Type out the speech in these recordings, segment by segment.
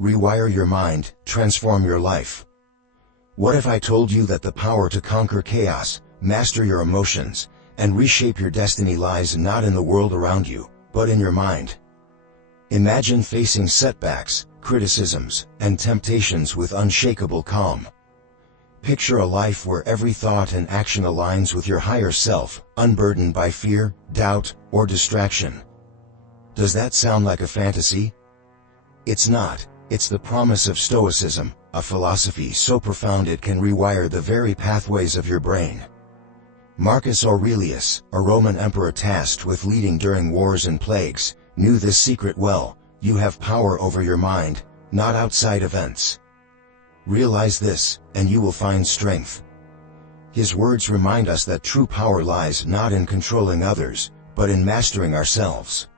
Rewire your mind, transform your life. What if I told you that the power to conquer chaos, master your emotions, and reshape your destiny lies not in the world around you, but in your mind? Imagine facing setbacks, criticisms, and temptations with unshakable calm. Picture a life where every thought and action aligns with your higher self, unburdened by fear, doubt, or distraction. Does that sound like a fantasy? It's not. It's the promise of Stoicism, a philosophy so profound it can rewire the very pathways of your brain. Marcus Aurelius, a Roman emperor tasked with leading during wars and plagues, knew this secret well: you have power over your mind, not outside events. Realize this, and you will find strength. His words remind us that true power lies not in controlling others, but in mastering ourselves.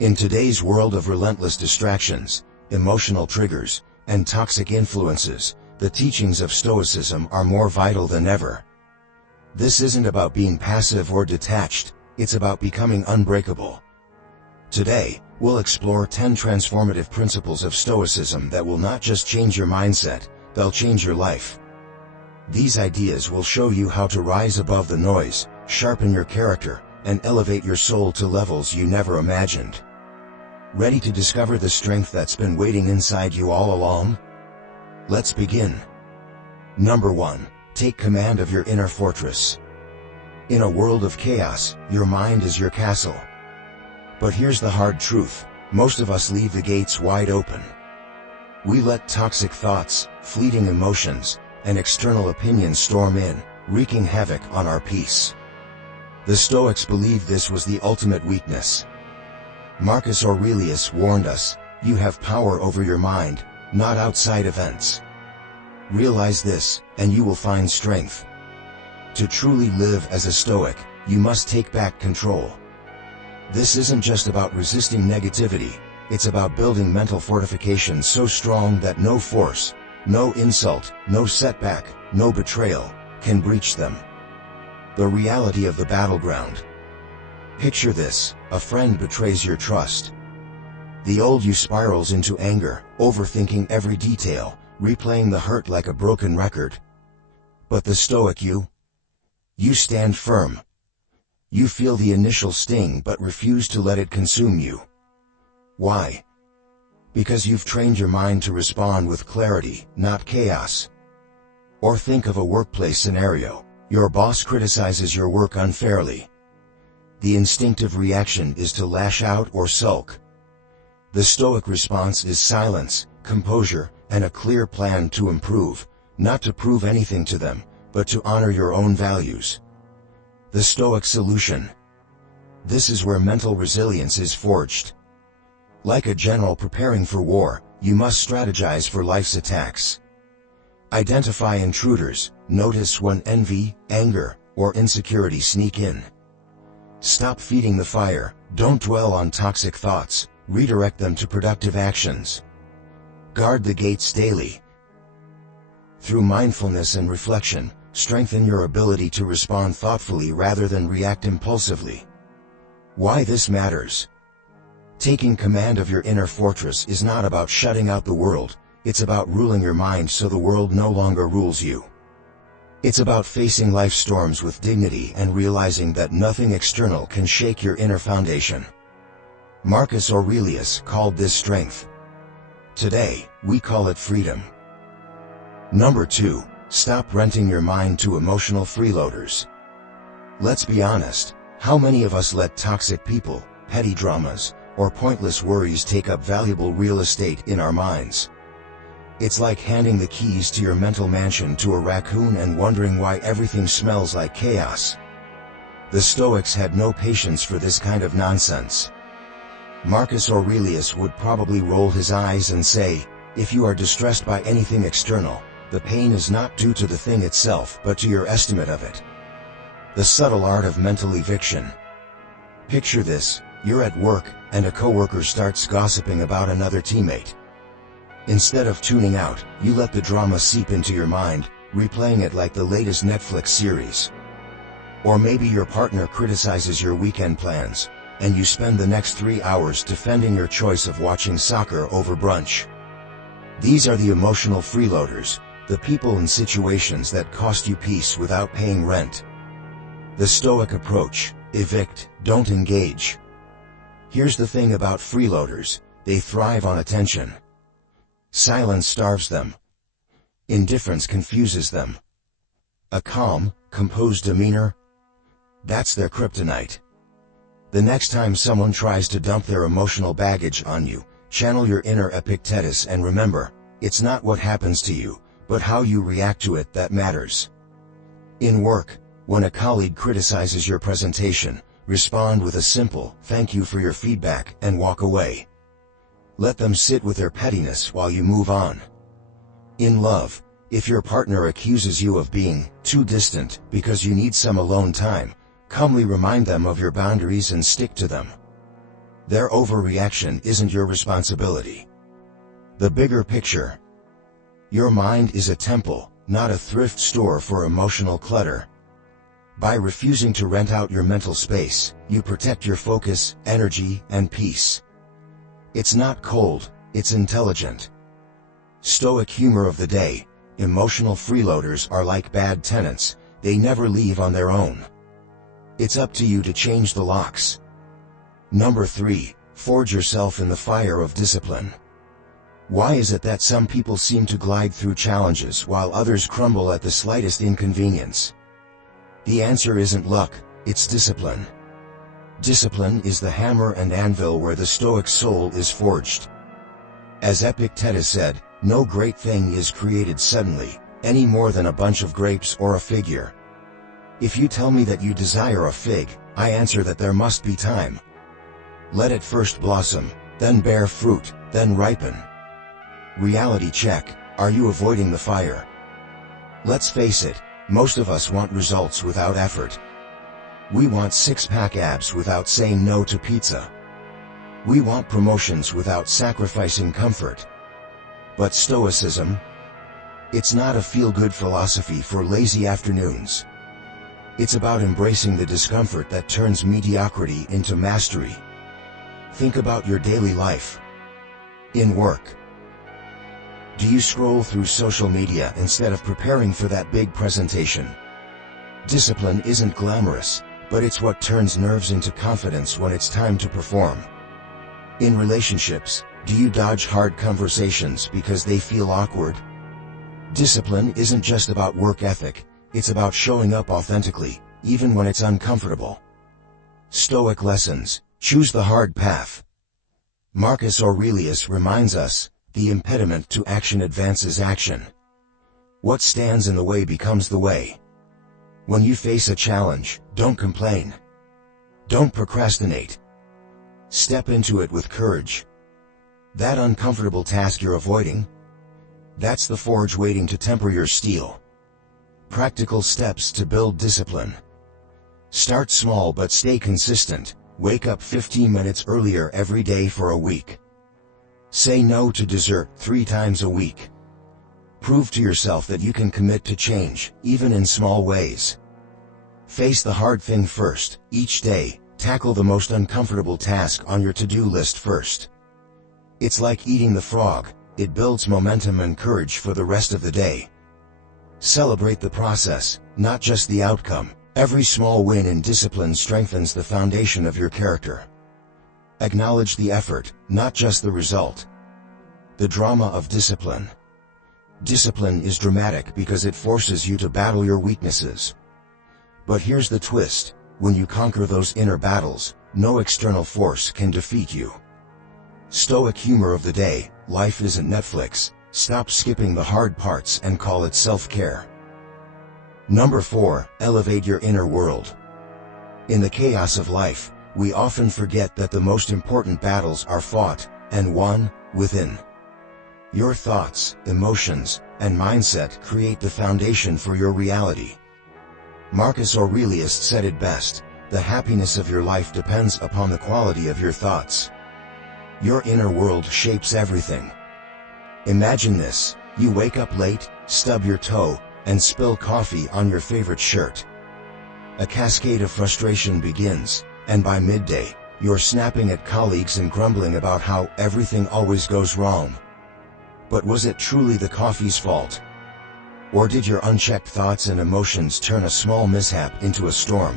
In today's world of relentless distractions, emotional triggers, and toxic influences, the teachings of Stoicism are more vital than ever. This isn't about being passive or detached, it's about becoming unbreakable. Today, we'll explore 10 transformative principles of Stoicism that will not just change your mindset, they'll change your life. These ideas will show you how to rise above the noise, sharpen your character, and elevate your soul to levels you never imagined. Ready to discover the strength that's been waiting inside you all along? Let's begin. Number 1. Take command of your inner fortress. In a world of chaos, your mind is your castle. But here's the hard truth: most of us leave the gates wide open. We let toxic thoughts, fleeting emotions, and external opinions storm in, wreaking havoc on our peace. The Stoics believed this was the ultimate weakness. Marcus Aurelius warned us, you have power over your mind, not outside events. Realize this, and you will find strength. To truly live as a Stoic, you must take back control. This isn't just about resisting negativity, it's about building mental fortifications so strong that no force, no insult, no setback, no betrayal, can breach them. The reality of the battleground. Picture this: a friend betrays your trust. The old you spirals into anger, overthinking every detail, replaying the hurt like a broken record. But the Stoic you stand firm. You feel the initial sting but refuse to let it consume you. Why? Because you've trained your mind to respond with clarity, not chaos. Or think of a workplace scenario. Your boss criticizes your work unfairly. The instinctive reaction is to lash out or sulk. The Stoic response is silence, composure, and a clear plan to improve, not to prove anything to them, but to honor your own values. The Stoic solution. This is where mental resilience is forged. Like a general preparing for war, you must strategize for life's attacks. Identify intruders, notice when envy, anger, or insecurity sneak in. Stop feeding the fire, don't dwell on toxic thoughts, redirect them to productive actions. Guard the gates daily. Through mindfulness and reflection, strengthen your ability to respond thoughtfully rather than react impulsively. Why this matters? Taking command of your inner fortress is not about shutting out the world, it's about ruling your mind so the world no longer rules you. It's about facing life's storms with dignity and realizing that nothing external can shake your inner foundation. Marcus Aurelius called this strength. Today, we call it freedom. Number 2. Stop renting your mind to emotional freeloaders. Let's be honest, how many of us let toxic people, petty dramas, or pointless worries take up valuable real estate in our minds? It's like handing the keys to your mental mansion to a raccoon and wondering why everything smells like chaos. The Stoics had no patience for this kind of nonsense. Marcus Aurelius would probably roll his eyes and say, if you are distressed by anything external, the pain is not due to the thing itself but to your estimate of it. The subtle art of mental eviction. Picture this: you're at work, and a coworker starts gossiping about another teammate. Instead of tuning out, you let the drama seep into your mind, replaying it like the latest Netflix series. Or maybe your partner criticizes your weekend plans, and you spend the next 3 hours defending your choice of watching soccer over brunch. These are the emotional freeloaders, the people and situations that cost you peace without paying rent. The Stoic approach: evict, don't engage. Here's the thing about freeloaders: they thrive on attention. Silence starves them. Indifference confuses them. A calm, composed demeanor, that's their kryptonite. The next time someone tries to dump their emotional baggage on you, channel your inner Epictetus and remember, it's not what happens to you, but how you react to it that matters. In work, when a colleague criticizes your presentation, respond with a simple "thank you for your feedback" and walk away. Let them sit with their pettiness while you move on. In love, if your partner accuses you of being too distant because you need some alone time, calmly remind them of your boundaries and stick to them. Their overreaction isn't your responsibility. The bigger picture: your mind is a temple, not a thrift store for emotional clutter. By refusing to rent out your mental space, you protect your focus, energy, and peace. It's not cold, it's intelligent. Stoic humor of the day: emotional freeloaders are like bad tenants, they never leave on their own. It's up to you to change the locks. Number 3, forge yourself in the fire of discipline. Why is it that some people seem to glide through challenges while others crumble at the slightest inconvenience? The answer isn't luck, it's discipline. Discipline is the hammer and anvil where the Stoic soul is forged. As Epictetus said, no great thing is created suddenly, any more than a bunch of grapes or a figure. If you tell me that you desire a fig, I answer that there must be time. Let it first blossom, then bear fruit, then ripen. Reality check: are you avoiding the fire? Let's face it, most of us want results without effort. We want six-pack abs without saying no to pizza. We want promotions without sacrificing comfort. But Stoicism? It's not a feel-good philosophy for lazy afternoons. It's about embracing the discomfort that turns mediocrity into mastery. Think about your daily life. In work, do you scroll through social media instead of preparing for that big presentation? Discipline isn't glamorous, but it's what turns nerves into confidence when it's time to perform. In relationships, do you dodge hard conversations because they feel awkward? Discipline isn't just about work ethic, it's about showing up authentically, even when it's uncomfortable. Stoic lessons: choose the hard path. Marcus Aurelius reminds us, the impediment to action advances action. What stands in the way becomes the way. When you face a challenge, don't complain. Don't procrastinate. Step into it with courage. That uncomfortable task you're avoiding? That's the forge waiting to temper your steel. Practical steps to build discipline. Start small but stay consistent. Wake up 15 minutes earlier every day for a week. Say no to dessert 3 times a week. Prove to yourself that you can commit to change, even in small ways. Face the hard thing first, each day. Tackle the most uncomfortable task on your to-do list first. It's like eating the frog, it builds momentum and courage for the rest of the day. Celebrate the process, not just the outcome. Every small win in discipline strengthens the foundation of your character. Acknowledge the effort, not just the result. The drama of discipline. Discipline is dramatic because it forces you to battle your weaknesses. But here's the twist: when you conquer those inner battles, no external force can defeat you. Stoic humor of the day: life isn't Netflix. Stop skipping the hard parts and call it self-care. Number 4, elevate your inner world. In the chaos of life, we often forget that the most important battles are fought and won within. Your thoughts, emotions, and mindset create the foundation for your reality. Marcus Aurelius said it best: the happiness of your life depends upon the quality of your thoughts. Your inner world shapes everything. Imagine this: you wake up late, stub your toe, and spill coffee on your favorite shirt. A cascade of frustration begins, and by midday, you're snapping at colleagues and grumbling about how everything always goes wrong. But was it truly the coffee's fault? Or did your unchecked thoughts and emotions turn a small mishap into a storm?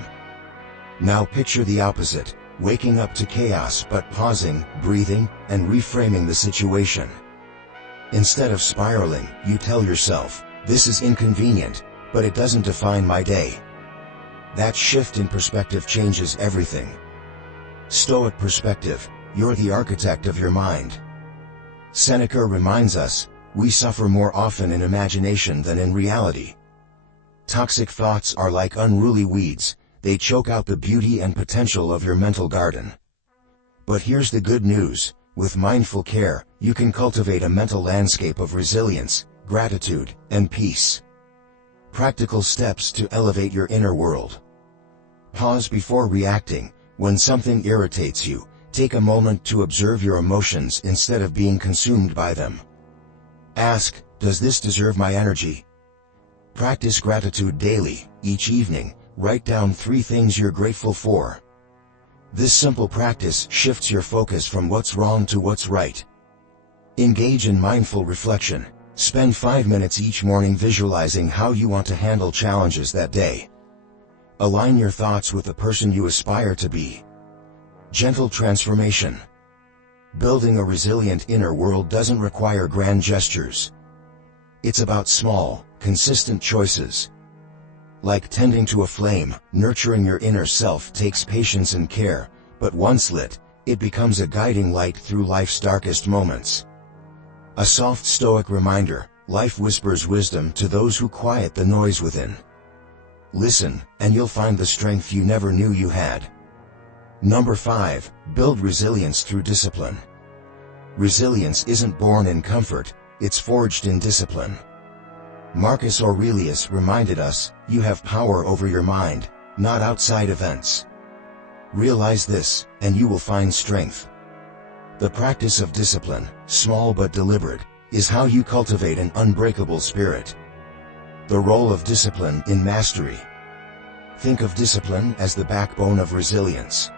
Now picture the opposite, waking up to chaos but pausing, breathing, and reframing the situation. Instead of spiraling, you tell yourself, "This is inconvenient, but it doesn't define my day." That shift in perspective changes everything. Stoic perspective: you're the architect of your mind. Seneca reminds us, we suffer more often in imagination than in reality. Toxic thoughts are like unruly weeds, they choke out the beauty and potential of your mental garden. But here's the good news, with mindful care, you can cultivate a mental landscape of resilience, gratitude, and peace. Practical steps to elevate your inner world. Pause before reacting. When something irritates you, take a moment to observe your emotions instead of being consumed by them. Ask, does this deserve my energy? Practice gratitude daily. Each evening, write down 3 things you're grateful for. This simple practice shifts your focus from what's wrong to what's right. Engage in mindful reflection. Spend 5 minutes each morning visualizing how you want to handle challenges that day. Align your thoughts with the person you aspire to be. Gentle transformation. Building a resilient inner world doesn't require grand gestures. It's about small, consistent choices. Like tending to a flame, nurturing your inner self takes patience and care, but once lit, it becomes a guiding light through life's darkest moments. A soft Stoic reminder: life whispers wisdom to those who quiet the noise within. Listen, and you'll find the strength you never knew you had. Number 5, build resilience through discipline. Resilience isn't born in comfort, it's forged in discipline. Marcus Aurelius reminded us, you have power over your mind, not outside events. Realize this, and you will find strength. The practice of discipline, small but deliberate, is how you cultivate an unbreakable spirit. The role of discipline in mastery. Think of discipline as the backbone of resilience.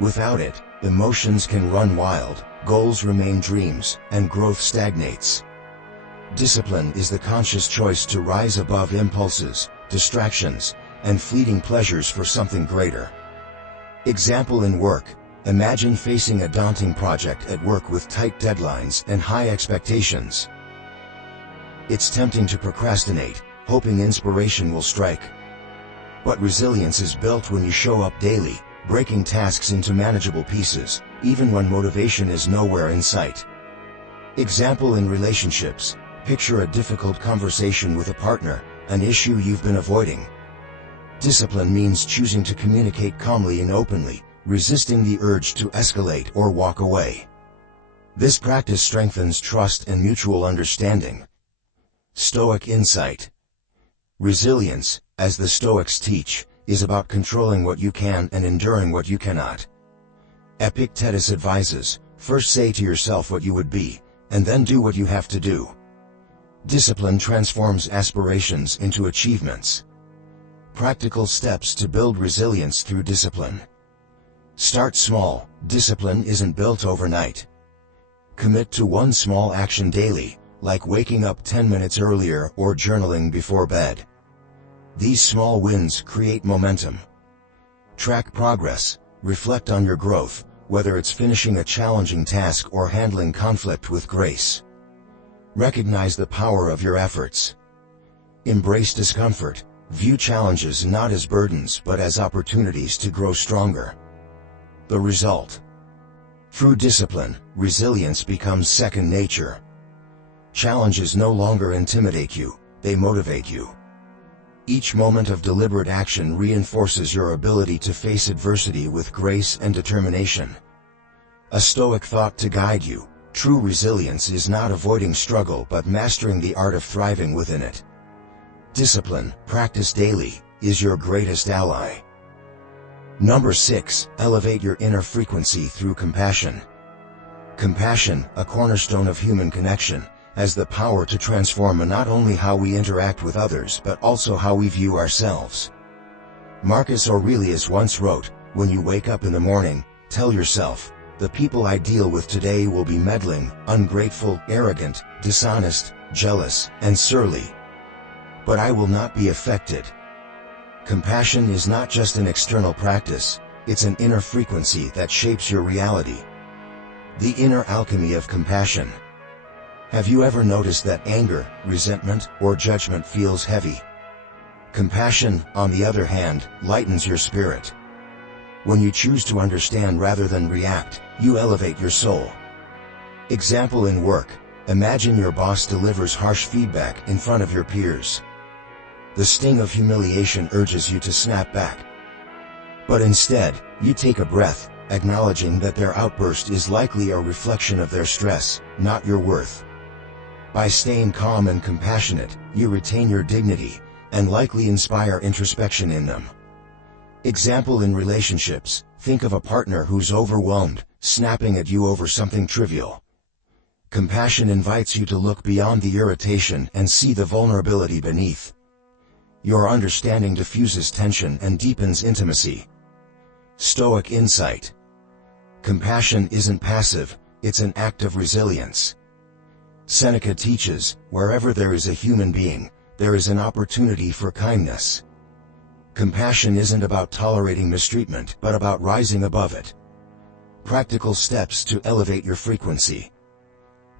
Without it, emotions can run wild, goals remain dreams, and growth stagnates. Discipline is the conscious choice to rise above impulses, distractions, and fleeting pleasures for something greater. Example in work: imagine facing a daunting project at work with tight deadlines and high expectations. It's tempting to procrastinate, hoping inspiration will strike. But resilience is built when you show up daily, breaking tasks into manageable pieces, even when motivation is nowhere in sight. Example in relationships: picture a difficult conversation with a partner, an issue you've been avoiding. Discipline means choosing to communicate calmly and openly, resisting the urge to escalate or walk away. This practice strengthens trust and mutual understanding. Stoic insight. Resilience, as the Stoics teach, is about controlling what you can and enduring what you cannot. Epictetus advises, first say to yourself what you would be, and then do what you have to do. Discipline transforms aspirations into achievements. Practical steps to build resilience through discipline. Start small. Discipline isn't built overnight. Commit to one small action daily, like waking up 10 minutes earlier or journaling before bed. These small wins create momentum. Track progress. Reflect on your growth, whether it's finishing a challenging task or handling conflict with grace. Recognize the power of your efforts. Embrace discomfort. View challenges not as burdens but as opportunities to grow stronger. The result: through discipline, resilience becomes second nature. Challenges no longer intimidate you, they motivate you. Each moment of deliberate action reinforces your ability to face adversity with grace and determination. A Stoic thought to guide you: true resilience is not avoiding struggle but mastering the art of thriving within it. Discipline, practiced daily, is your greatest ally. Number 6, elevate your inner frequency through compassion. Compassion, a cornerstone of human connection, has the power to transform not only how we interact with others but also how we view ourselves. Marcus Aurelius once wrote, when you wake up in the morning, tell yourself, The people I deal with today will be meddling, ungrateful, arrogant, dishonest, jealous, and surly. But I will not be affected. Compassion is not just an external practice, it's an inner frequency that shapes your reality. The inner alchemy of compassion. Have you ever noticed that anger, resentment, or judgment feels heavy? Compassion, on the other hand, lightens your spirit. When you choose to understand rather than react, you elevate your soul. Example in work: imagine your boss delivers harsh feedback in front of your peers. The sting of humiliation urges you to snap back. But instead, you take a breath, acknowledging that their outburst is likely a reflection of their stress, not your worth. By staying calm and compassionate, you retain your dignity, and likely inspire introspection in them. Example in relationships: think of a partner who's overwhelmed, snapping at you over something trivial. Compassion invites you to look beyond the irritation and see the vulnerability beneath. Your understanding diffuses tension and deepens intimacy. Stoic insight. Compassion isn't passive, it's an act of resilience. Seneca teaches, wherever there is a human being, there is an opportunity for kindness. Compassion isn't about tolerating mistreatment, but about rising above it. Practical steps to elevate your frequency.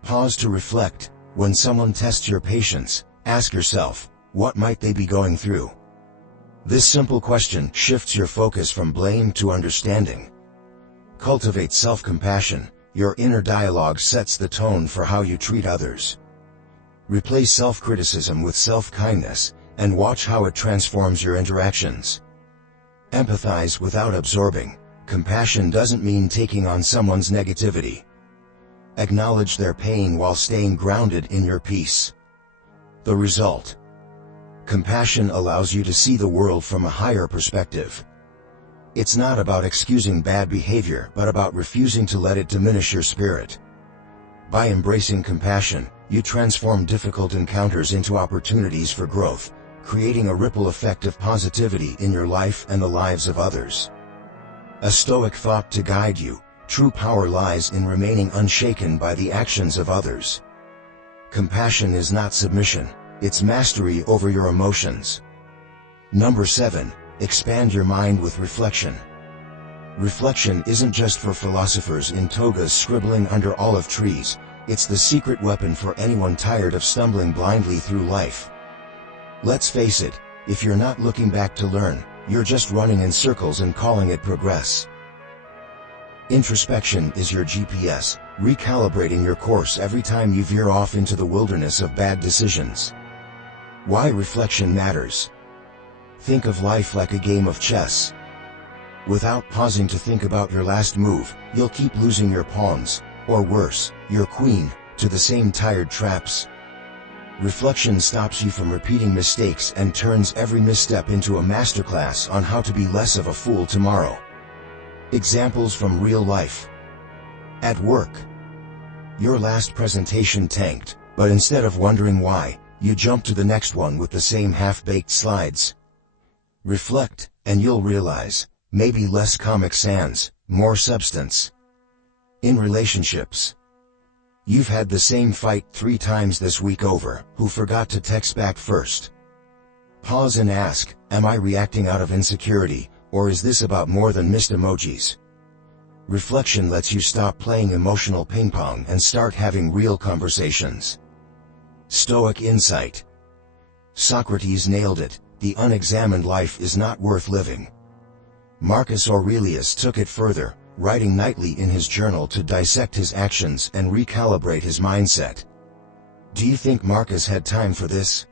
Pause to reflect. When someone tests your patience, ask yourself, what might they be going through? This simple question shifts your focus from blame to understanding. Cultivate self-compassion. Your inner dialogue sets the tone for how you treat others. Replace self-criticism with self-kindness, and watch how it transforms your interactions. Empathize without absorbing. Compassion doesn't mean taking on someone's negativity. Acknowledge their pain while staying grounded in your peace. The result: compassion allows you to see the world from a higher perspective. It's not about excusing bad behavior, but about refusing to let it diminish your spirit. By embracing compassion, you transform difficult encounters into opportunities for growth, creating a ripple effect of positivity in your life and the lives of others. A Stoic thought to guide you: true power lies in remaining unshaken by the actions of others. Compassion is not submission, it's mastery over your emotions. Number 7. Expand your mind with reflection. Reflection isn't just for philosophers in togas scribbling under olive trees, it's the secret weapon for anyone tired of stumbling blindly through life. Let's face it, if you're not looking back to learn, you're just running in circles and calling it progress. Introspection is your GPS, recalibrating your course every time you veer off into the wilderness of bad decisions. Why reflection matters. Think of life like a game of chess. Without pausing to think about your last move, you'll keep losing your pawns, or worse, your queen, to the same tired traps. Reflection stops you from repeating mistakes and turns every misstep into a masterclass on how to be less of a fool tomorrow. Examples from real life. At work. Your last presentation tanked, but instead of wondering why, you jump to the next one with the same half-baked slides. Reflect, and you'll realize, maybe less Comic Sans, more substance. In relationships. You've had the same fight 3 times this week over who forgot to text back first. Pause and ask, am I reacting out of insecurity, or is this about more than missed emojis? Reflection lets you stop playing emotional ping pong and start having real conversations. Stoic insight. Socrates nailed it: the unexamined life is not worth living. Marcus Aurelius took it further, writing nightly in his journal to dissect his actions and recalibrate his mindset. Do you think Marcus had time for this?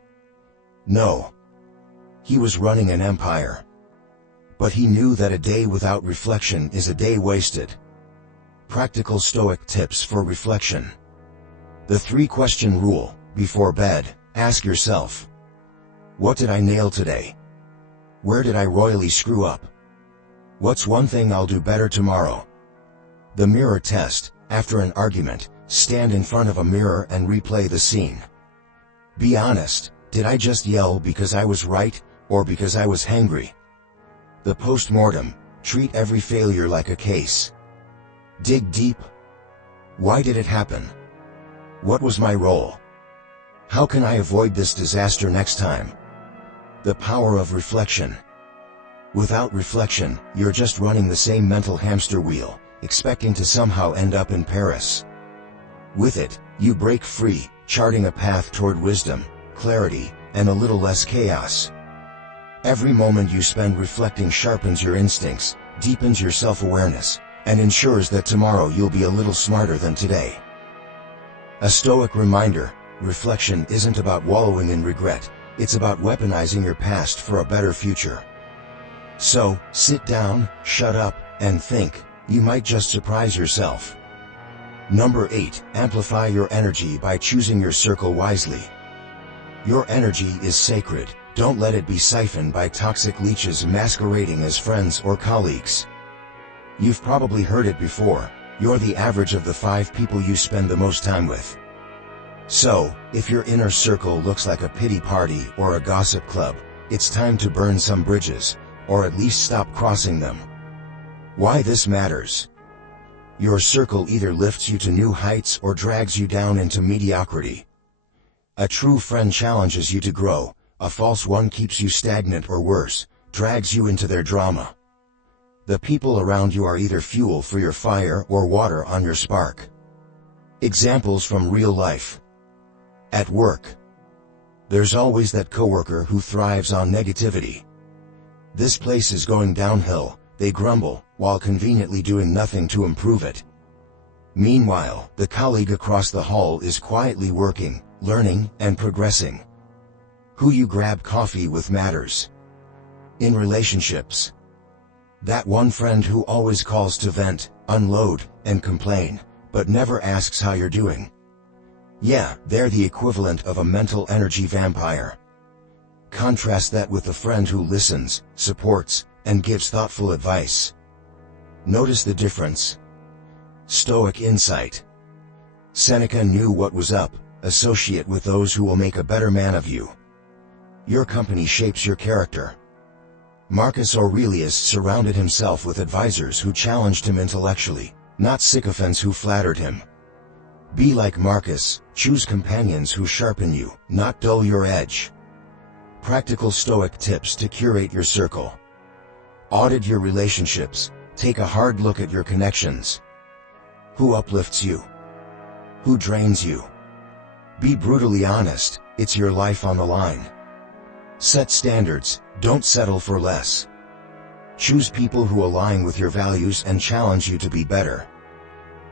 No. He was running an empire. But he knew that a day without reflection is a day wasted. Practical Stoic tips for reflection. The 3-question rule. Before bed, ask yourself, what did I nail today? Where did I royally screw up? What's one thing I'll do better tomorrow? The mirror test. After an argument, stand in front of a mirror and replay the scene. Be honest, did I just yell because I was right, or because I was hangry? The post-mortem. Treat every failure like a case. Dig deep. Why did it happen? What was my role? How can I avoid this disaster next time? The power of reflection. Without reflection, you're just running the same mental hamster wheel, expecting to somehow end up in Paris. With it, you break free, charting a path toward wisdom, clarity, and a little less chaos. Every moment you spend reflecting sharpens your instincts, deepens your self-awareness, and ensures that tomorrow you'll be a little smarter than today. A Stoic reminder: reflection isn't about wallowing in regret, it's about weaponizing your past for a better future. So, sit down, shut up, and think. You might just surprise yourself. Number 8. Amplify your energy by choosing your circle wisely. Your energy is sacred. Don't let it be siphoned by toxic leeches masquerading as friends or colleagues. You've probably heard it before: you're the average of the 5 people you spend the most time with. So, if your inner circle looks like a pity party or a gossip club, it's time to burn some bridges, or at least stop crossing them. Why this matters? Your circle either lifts you to new heights or drags you down into mediocrity. A true friend challenges you to grow, a false one keeps you stagnant or worse, drags you into their drama. The people around you are either fuel for your fire or water on your spark. Examples from real life. At work. There's always that coworker who thrives on negativity. This place is going downhill, they grumble, while conveniently doing nothing to improve it. Meanwhile, the colleague across the hall is quietly working, learning, and progressing. Who you grab coffee with matters. In relationships. That one friend who always calls to vent, unload, and complain, but never asks how you're doing. Yeah, they're the equivalent of a mental energy vampire. Contrast that with the friend who listens, supports, and gives thoughtful advice. Notice the difference. Stoic insight. Seneca knew what was up: associate with those who will make a better man of you. Your company shapes your character. Marcus Aurelius surrounded himself with advisors who challenged him intellectually, not sycophants who flattered him. Be like Marcus, choose companions who sharpen you, not dull your edge. Practical Stoic tips to curate your circle. Audit your relationships, take a hard look at your connections. Who uplifts you? Who drains you? Be brutally honest, it's your life on the line. Set standards, don't settle for less. Choose people who align with your values and challenge you to be better.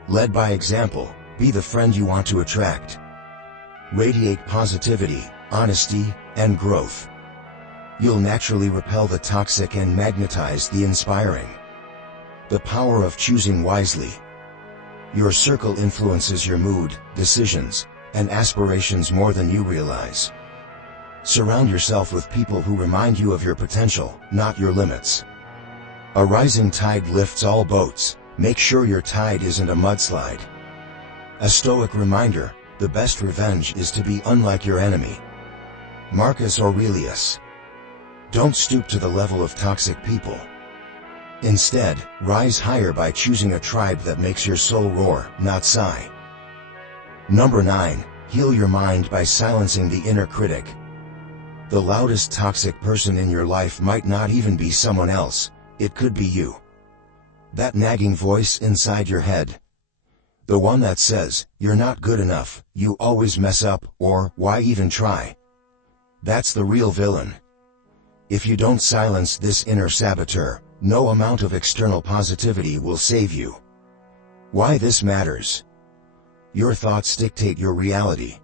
Led by example, be the friend you want to attract. Radiate positivity, honesty, and growth. You'll naturally repel the toxic and magnetize the inspiring. The power of choosing wisely. Your circle influences your mood, decisions, and aspirations more than you realize. Surround yourself with people who remind you of your potential, not your limits. A rising tide lifts all boats. Make sure your tide isn't a mudslide. A Stoic reminder: the best revenge is to be unlike your enemy. Marcus Aurelius. Don't stoop to the level of toxic people. Instead, rise higher by choosing a tribe that makes your soul roar, not sigh. Number 9. Heal your mind by silencing the inner critic. The loudest toxic person in your life might not even be someone else, it could be you. That nagging voice inside your head. The one that says, "You're not good enough, you always mess up," or "Why even try?" That's the real villain. If you don't silence this inner saboteur, no amount of external positivity will save you. Why this matters? Your thoughts dictate your reality.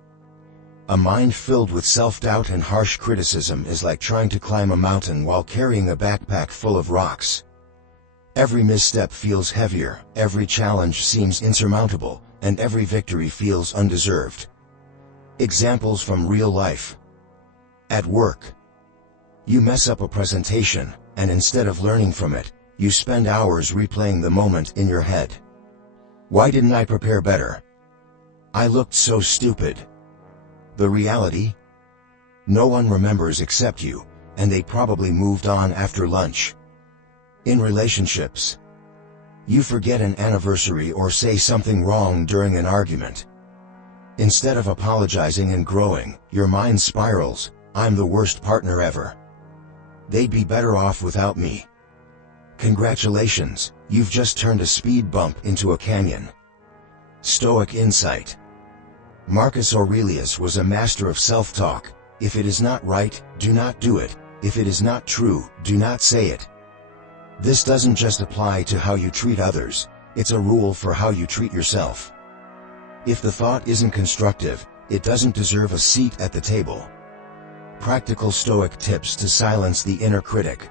A mind filled with self-doubt and harsh criticism is like trying to climb a mountain while carrying a backpack full of rocks. Every misstep feels heavier, every challenge seems insurmountable, and every victory feels undeserved. Examples from real life. At work. You mess up a presentation, and instead of learning from it, you spend hours replaying the moment in your head. Why didn't I prepare better? I looked so stupid. The reality? No one remembers except you, and they probably moved on after lunch. In relationships. You forget an anniversary or say something wrong during an argument. Instead of apologizing and growing, your mind spirals, "I'm the worst partner ever. They'd be better off without me." Congratulations, you've just turned a speed bump into a canyon. Stoic insight. Marcus Aurelius was a master of self-talk. If it is not right, do not do it. If it is not true, do not say it. This doesn't just apply to how you treat others, it's a rule for how you treat yourself. If the thought isn't constructive, it doesn't deserve a seat at the table. Practical Stoic tips to silence the inner critic.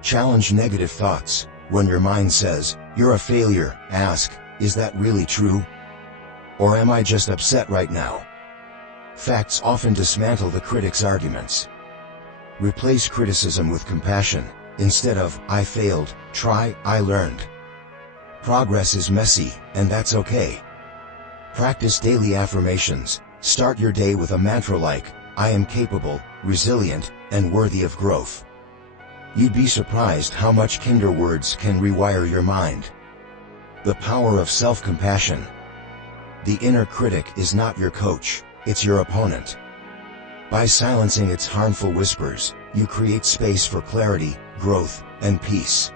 Challenge negative thoughts. When your mind says, "You're a failure," ask, "Is that really true? Or am I just upset right now?" Facts often dismantle the critic's arguments. Replace criticism with compassion. Instead of, "I failed," try, "I learned." Progress is messy, and that's okay. Practice daily affirmations. Start your day with a mantra like, "I am capable, resilient, and worthy of growth." You'd be surprised how much kinder words can rewire your mind. The power of self-compassion. The inner critic is not your coach, it's your opponent. By silencing its harmful whispers, you create space for clarity, growth, and peace.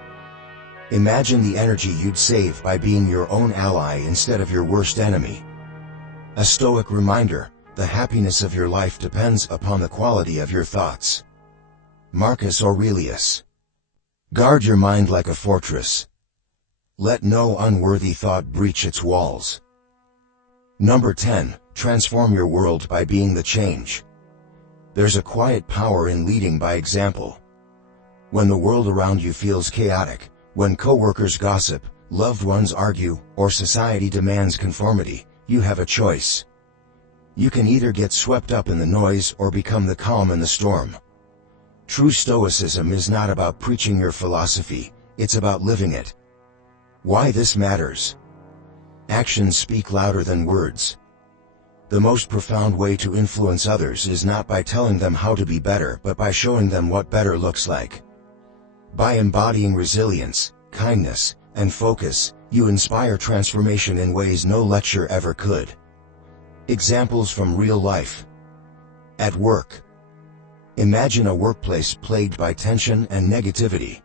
Imagine the energy you'd save by being your own ally instead of your worst enemy. A Stoic reminder: the happiness of your life depends upon the quality of your thoughts. Marcus Aurelius. Guard your mind like a fortress. Let no unworthy thought breach its walls. Number 10. Transform your world by being the change. There's a quiet power in leading by example. When the world around you feels chaotic, when coworkers gossip, loved ones argue, or society demands conformity, you have a choice. You can either get swept up in the noise or become the calm in the storm. True Stoicism is not about preaching your philosophy, it's about living it. Why this matters? Actions speak louder than words. The most profound way to influence others is not by telling them how to be better, but by showing them what better looks like. By embodying resilience, kindness, and focus, you inspire transformation in ways no lecture ever could. Examples from real life. At work. Imagine a workplace plagued by tension and negativity.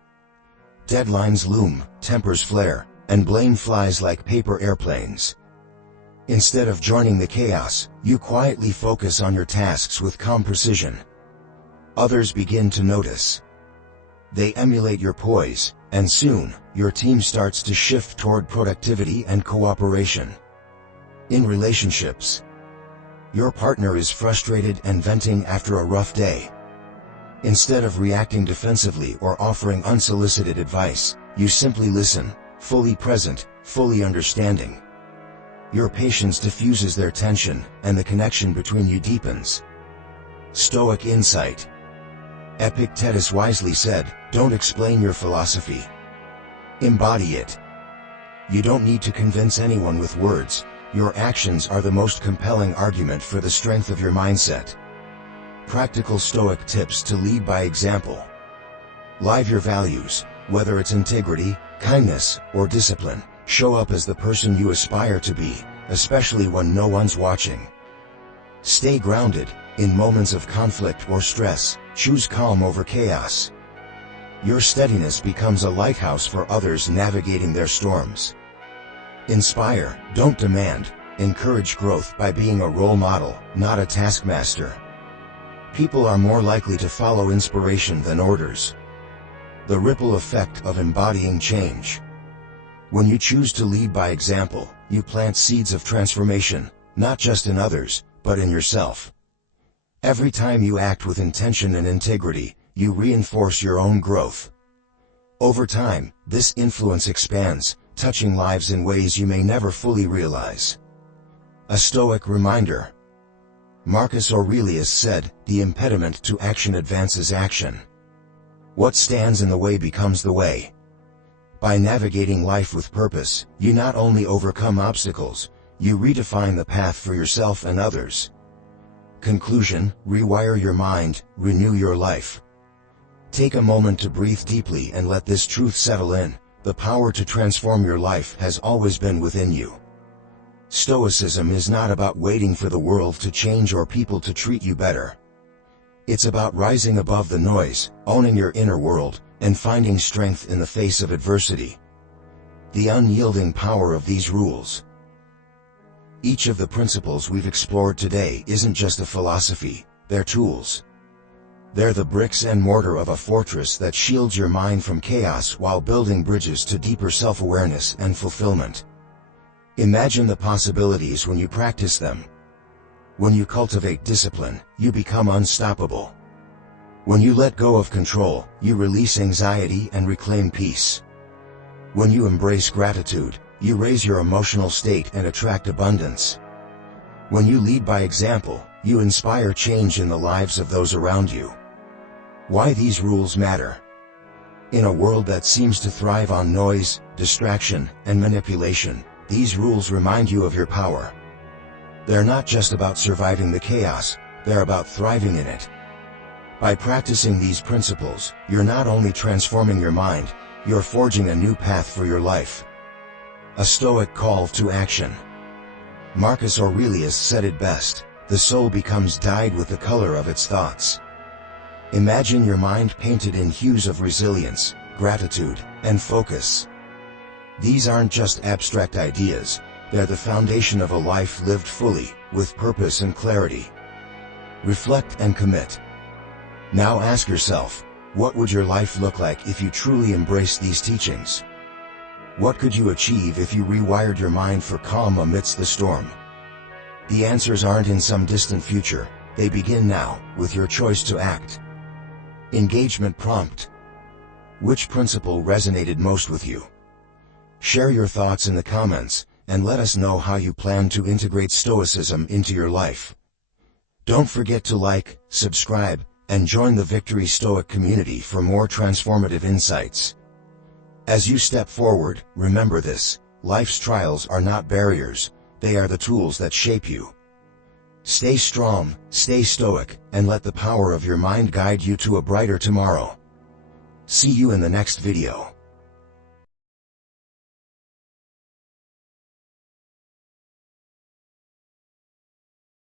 Deadlines loom, tempers flare, and blame flies like paper airplanes. Instead of joining the chaos, you quietly focus on your tasks with calm precision. Others begin to notice. They emulate your poise, and soon, your team starts to shift toward productivity and cooperation. In relationships. Your partner is frustrated and venting after a rough day. Instead of reacting defensively or offering unsolicited advice, you simply listen, fully present, fully understanding. Your patience diffuses their tension, and the connection between you deepens. Stoic insight. Epictetus wisely said, "Don't explain your philosophy. Embody it." You don't need to convince anyone with words. Your actions are the most compelling argument for the strength of your mindset. Practical Stoic tips to lead by example. Live your values, whether it's integrity, kindness, or discipline. Show up as the person you aspire to be, especially when no one's watching. Stay grounded. In moments of conflict or stress, choose calm over chaos. Your steadiness becomes a lighthouse for others navigating their storms. Inspire, don't demand. Encourage growth by being a role model, not a taskmaster. People are more likely to follow inspiration than orders. The ripple effect of embodying change. When you choose to lead by example, you plant seeds of transformation, not just in others, but in yourself. Every time you act with intention and integrity, you reinforce your own growth. Over time, this influence expands, touching lives in ways you may never fully realize. A Stoic reminder. Marcus Aurelius said, "The impediment to action advances action. What stands in the way becomes the way." By navigating life with purpose, you not only overcome obstacles, you redefine the path for yourself and others. Conclusion: rewire your mind, renew your life. Take a moment to breathe deeply and let this truth settle in. the power to transform your life has always been within you. Stoicism is not about waiting for the world to change or people to treat you better. It's about rising above the noise, owning your inner world, and finding strength in the face of adversity. The unyielding power of these rules. Each of the principles we've explored today isn't just a philosophy, they're tools. They're the bricks and mortar of a fortress that shields your mind from chaos while building bridges to deeper self-awareness and fulfillment. Imagine the possibilities when you practice them. When you cultivate discipline, you become unstoppable. When you let go of control, you release anxiety and reclaim peace. When you embrace gratitude, you raise your emotional state and attract abundance. When you lead by example, you inspire change in the lives of those around you. Why these rules matter? In a world that seems to thrive on noise, distraction, and manipulation, these rules remind you of your power. They're not just about surviving the chaos, they're about thriving in it. By practicing these principles, you're not only transforming your mind, you're forging a new path for your life. A Stoic call to action. Marcus Aurelius said it best, "The soul becomes dyed with the color of its thoughts." Imagine your mind painted in hues of resilience, gratitude, and focus. These aren't just abstract ideas, they're the foundation of a life lived fully, with purpose and clarity. Reflect and commit. Now ask yourself, what would your life look like if you truly embraced these teachings? What could you achieve if you rewired your mind for calm amidst the storm? The answers aren't in some distant future, they begin now, with your choice to act. Engagement prompt. Which principle resonated most with you? Share your thoughts in the comments, and let us know how you plan to integrate Stoicism into your life. Don't forget to like, subscribe, and join the Victory Stoic community for more transformative insights. As you step forward, remember this: life's trials are not barriers, they are the tools that shape you. Stay strong, stay stoic, and let the power of your mind guide you to a brighter tomorrow. See you in the next video.